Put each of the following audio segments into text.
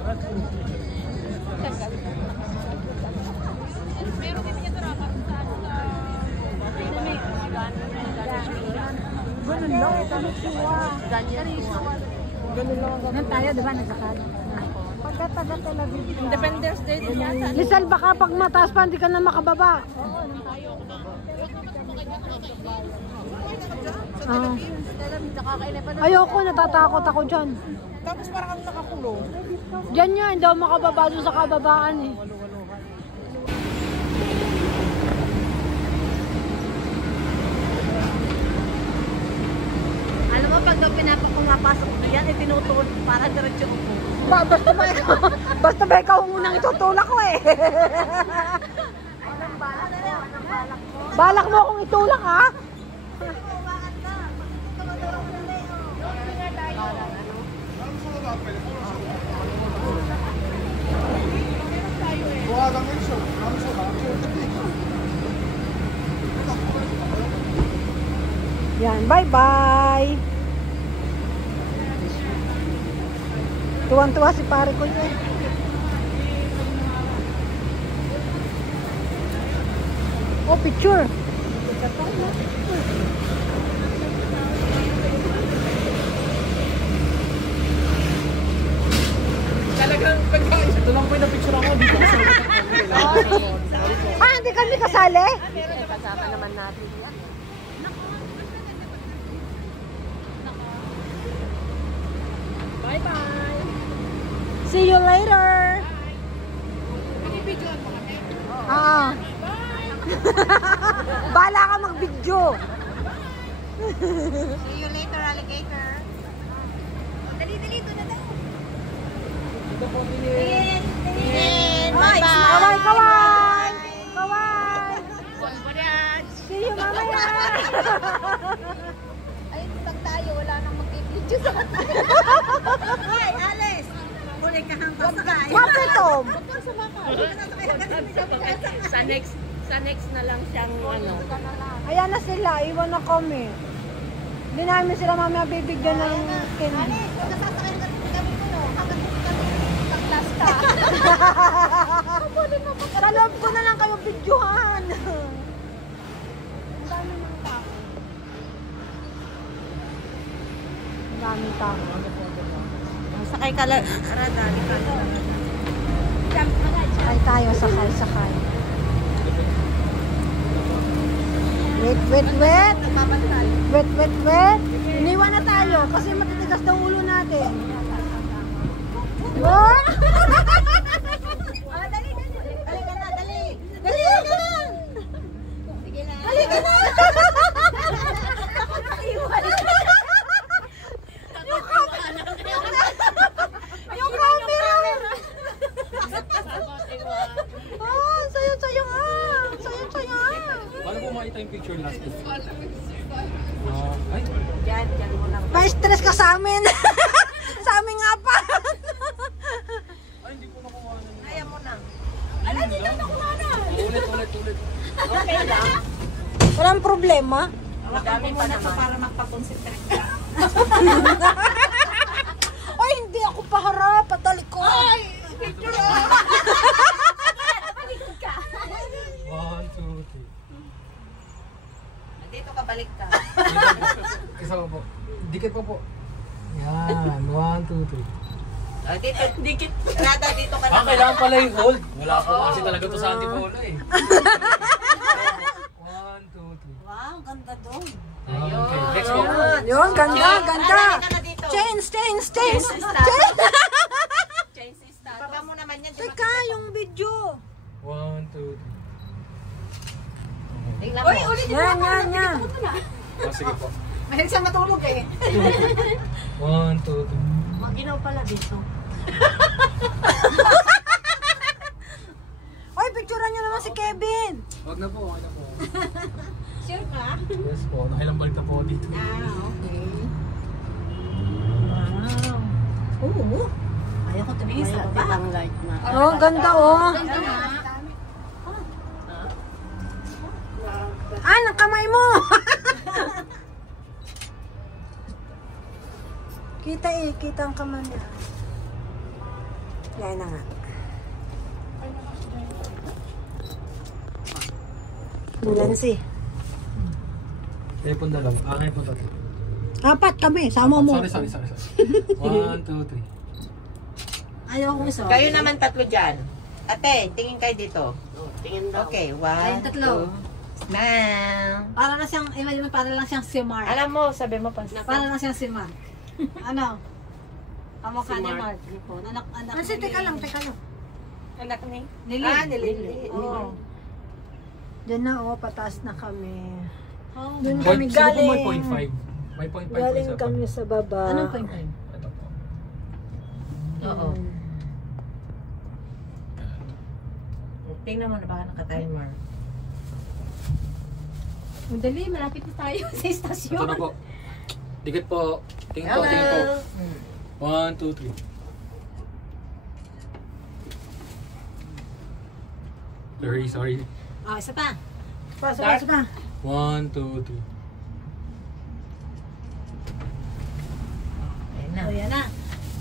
Ganun lang, ganun lang. Ganun tayo, di ba? Nagsakal. Pagka-taga television. Independence Day din yata. Lisal, baka pag mataas pa, hindi ka na makababa. Ayoko, natatakot ako dyan. Tapos parang ang nakakulong. Diyan niya, hindi ako makababa doon sa kababaan eh. Alam mo, pag daw pinapapumapasok ko yan, tinutulog para diretso upo. Basta ba ikaw unang itutulak ko eh. Balak mo akong itulak ha? Yan, bye-bye. Tuwang-tuwa si pare ko yun. Oh, picture. Talagang pagkain. Ito lang po yung picture ako dito. Ah, hindi kami kasali? Kasama naman natin yan. Bye-bye. See you later. Pinipidyoan mo kami? Ah. Bala ka mag-video. See you later, alligator. Dali, ito na daw. Bye-bye. Kaway, kaway. Kaway. See you mamaya. Ay, tutag tayo. Wala nang mag-video sa atin. Ay, Alice. Muli ka hang pasakay. Mapitom. Sa next na lang siyang ano. Ayan na sila. Iwan na kami. Hindi namin sila mamaya bibigyan ng candy. Alice, kung nasasakay na kami ko, no? Hanggang kami pag-class ka. Sa loob ko na lang kayo videohan. Ang dami ng tao. Ang daming tao. Sakay ka lang. Tara, dali ka lang. Sakay tayo, sakay. Wait. Wait. Iniwan na tayo kasi matitigas daw ulo natin. Oh! Dali ka na. Dali ka na. Sige na. Dali ka na. Yung camera! Ah, sayo nga! Paano po makita yung picture last week? Ay, Diyan mo lang. Pa-stress ka sa amin! Sa amin nga pa! ay, hindi ko nakuha na. Ayaw mo na. Hindi na nakuha na. Ulit. Okay lang. Walang problema. Madami pa naman. Para magpakonsentrate ka. Ay, hindi ako paharap. Patalikod. Ay! Picture mo! Balik ka. 1, 2, 3. Dito ka, balik ka. Kasama po. Dikit pa po. Yan. 1, 2, 3. Dikit. Rada, dito ka na. Kailangan pala yung hold. Wala po kasi talaga to sa antipolo eh. 1, 2, 3. Wow, ganda doon. Okay, next po. Yun, ganda. Halika na dito. Change. Change status. Baba mo naman yan. Teka, yung video. 1, 2, 3. Tingnan mo. Ulit. Yan. Sige po. Mahilig siya matulog eh. 1, 2, 3. Maginaw pala dito. Oy, picturean nyo naman si Kevin. Wag na po, okay na po. Sure ka? Yes po, nakailang balik na po ako dito. Okay. Wow. Oo. Ayaw ko tumingin sa baba. Light na. Oh, ganda oh. Ah, ng kamay mo. Kita ang kamay niya. Yan na nga. Bulansi. Kayo po na lang. Kayo po tatlo. Apat kami, sama mo. Sorry. 1, 2, 3. Ayaw kong isa. Kayo naman tatlo dyan. Ate, tingin kayo dito. Tingin daw. Okay, 1, Kayong tatlo. 2. Smile. Para na siyang, para lang siyang simar. Alam mo, sabi mo pa. Para lang siyang simar. Ano? Kamukha ni Mark. Anak. Kasi teka lang. Anak ni? Nili. Nili. Oo. Diyan na, pataas na kami. Oh. Doon kami galing. May 0.5. May 0.5 Galing po isa kami sa baba. Anong 0.5? Ito po. Oo. Tingnan mo na baka naka-timer. Madali, malapit na tayo sa istasyon. Ito na po. Dikit po. Tingin po. 1, 2, 3. Sorry. Isa pa. Isa pa. 1, 2, 3. Ayan na. Yan na.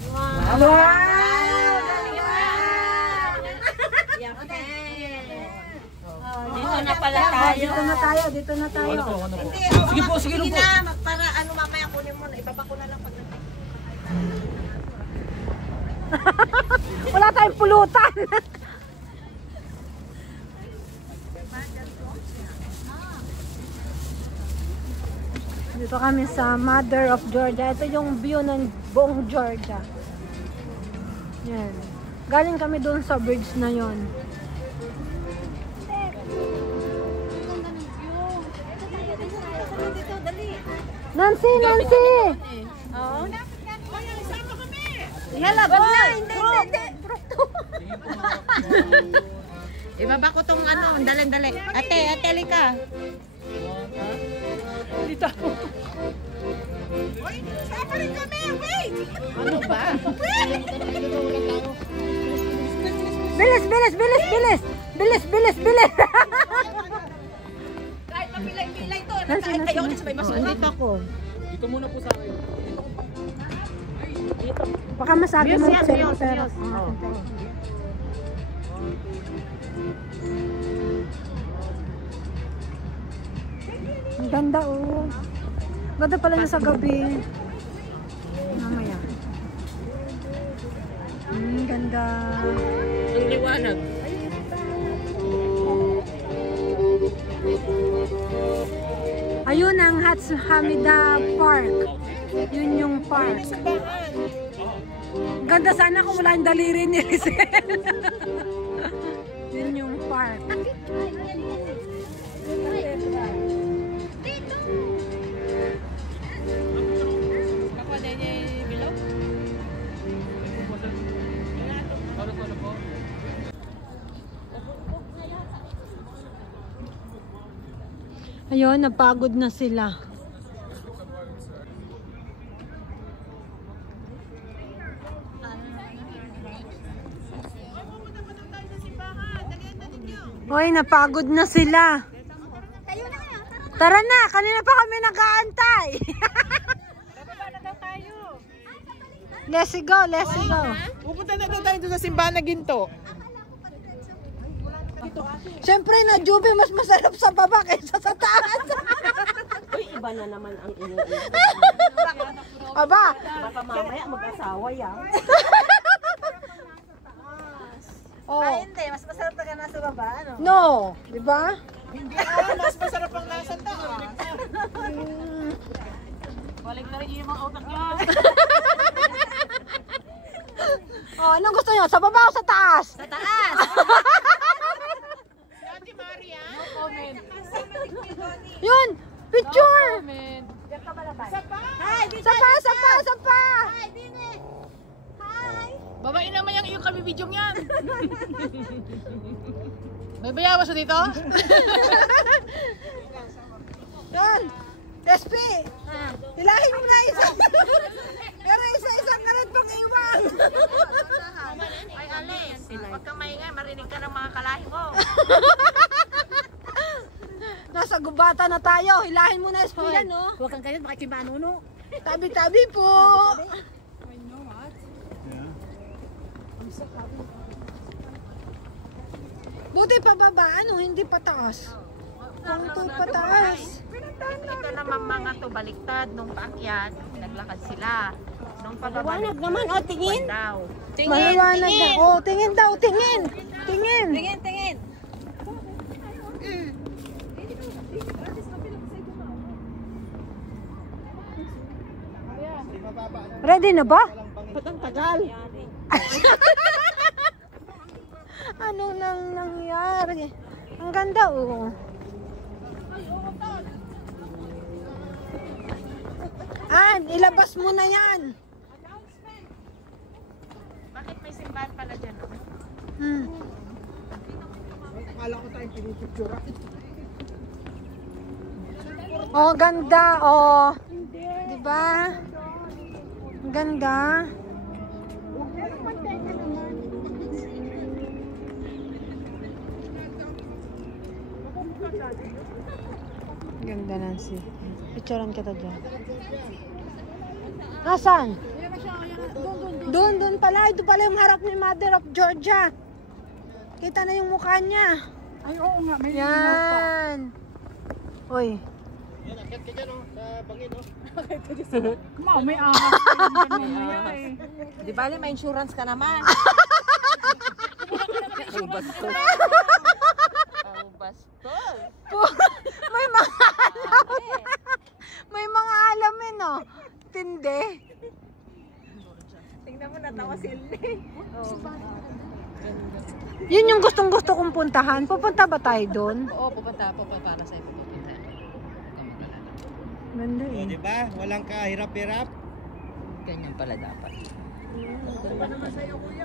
Wow! Dito na pala tayo. Dito na tayo. Ano po? Sige Sige na, para ano mamaya kunin mo na. Ibaba ko na lang pag Wala tayong pulutan. Dito kami sa Mother of Georgia. Ito yung view ng buong Georgia. Yan. Galing kami doon sa bridge na yon. Nancy! Oo. Yala, boy! Ibaba ko tong ano, dali. Ate, lika. Dito. Uy, sapa rin kami, wait! Ano ba? Wait! Bilis! Kahit mapilay-pilay to. Kahit kayo na sabay masunod. Dito ako. Dito muna po sa akin. Baka masabi mo sa pero. Ang ganda Ganda pala niya sa gabi. Mamaya. Ang ganda. Ang liwanag. Ayun ang Hatsuhamida Park. Yun yung park. Ganda sana kung wala ang daliri ni Rizal. Yun yung park. Ayun, napagod na sila. Hoy, napagod na sila. Tara na, kanina pa kami nag-aantay. Let's go. Pupunta na daw tayo doon sa simbahan na ginto. Siyempre na, Juby, mas masarap sa baba kaysa sa taas. Uy, iba na naman ang iniisip. Aba, Baka mamaya mag-asawa yan. oh. Hindi, mas masarap na ka nasa baba, ano? No, di ba? Hindi, mas masarap ang nasa taas. Balik na rin yung mga utak niya. Oh, anong gusto niyo? Sa baba o sa taas? Sa taas! Ate Maria? No comment. Yun, picture! Isa pa? Hi, Sa pa! Hi, Dine! Hi! Babae naman yung kami video niyan. May bayawa sa dito? Doon! SP! Hilahin mo na isa! Pero isa-isang ka rin pang iwan! Ay, Alex, huwag kang maingay, marinig ka ng mga kalahi mo. Nasa gubata na tayo. Hilahin mo na SP yan, no? Huwag kang ganyan, baka kibanuno. Tabi-tabi po! Buti pababa, ano, hindi pataas. Kung ito pataas. Ito naman mga to baliktad. Nung paakyat, naglakad sila. Nung pababalik, naman, oh, tingin. daw. Maliwanag na. Oh, tingin daw, tingin. Tingin. Tingin. Ready na ba? Tagal. Ano nang nangyari? Ang ganda, oh. Ilabas mo na yan. Bakit may simbahan pala dyan? Akala ko tayong pinipicture. Oh, ganda, oh. Diba? Ang ganda. Ganda ng picturean kita dyan. Nasaan? Doon pala. Ito pala yung harap ni Mother of Georgia. Kita na yung mukha niya. Ay, oo nga. May Yan. Uy. Yan, akit ka dyan, oh, sa bangin, oh. Kumao, may ahas pa yung ganun niya eh. Di bali, may insurance ka naman. Ang bastol. Ang bastol. May mga alamin. May mga alamin, oh. Tindi. Tingnan mo, natawa si Ellie. Yun yung gustong-gusto kong puntahan. Pupunta ba tayo doon? Oo, pupunta para sa'yo pupunta. Ganda Oh, eh. di ba? Walang kahirap-hirap. Ganyan pala dapat.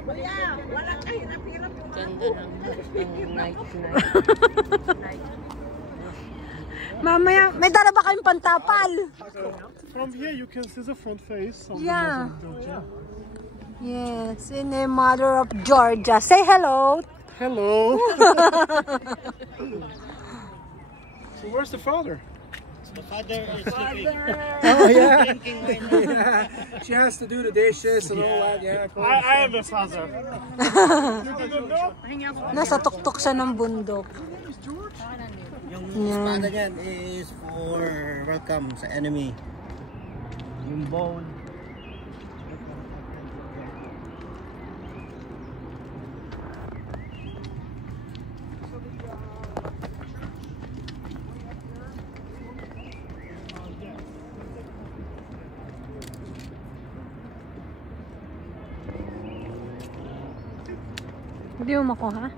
Kuya, walang kahirap-hirap. Ganda ng night. Mamaya, may dala ba kayong pantapal? From here you can see the front face of Yeah. the Mother of Georgia. Yes, in the Mother of Georgia. Say hello. Hello. So where's the father? The father is sleeping. Oh yeah. Drinking wine. She has to do the dishes and all that. Yeah. I am the father. Nasa tuktok siya ng bundok. Yung Yan. espada niyan is for welcome sa enemy. Yung bone. Hindi mo makuha?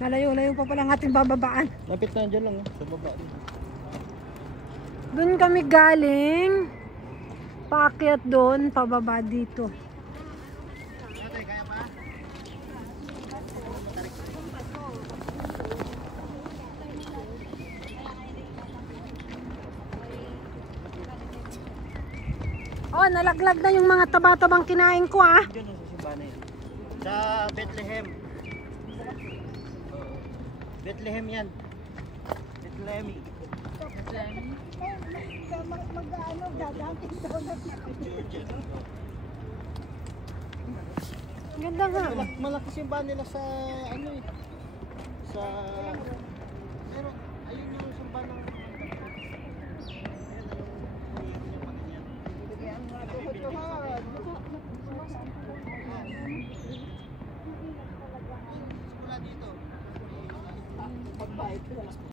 Nalayo-layo pa pala ang ating bababaan. Lapit na dyan lang, sa baba. Doon kami galing. Paakyat doon, pababa dito. Oh, nalaglag na yung mga taba-tabang kinain ko, ah. Dyan sa simbahan na yun. Sa Bethlehem. Bethlehem yan. Bethlehem. Ganda nga. Malaki simbahan nila sa ano eh. Sa pero ayun yung simbahan ng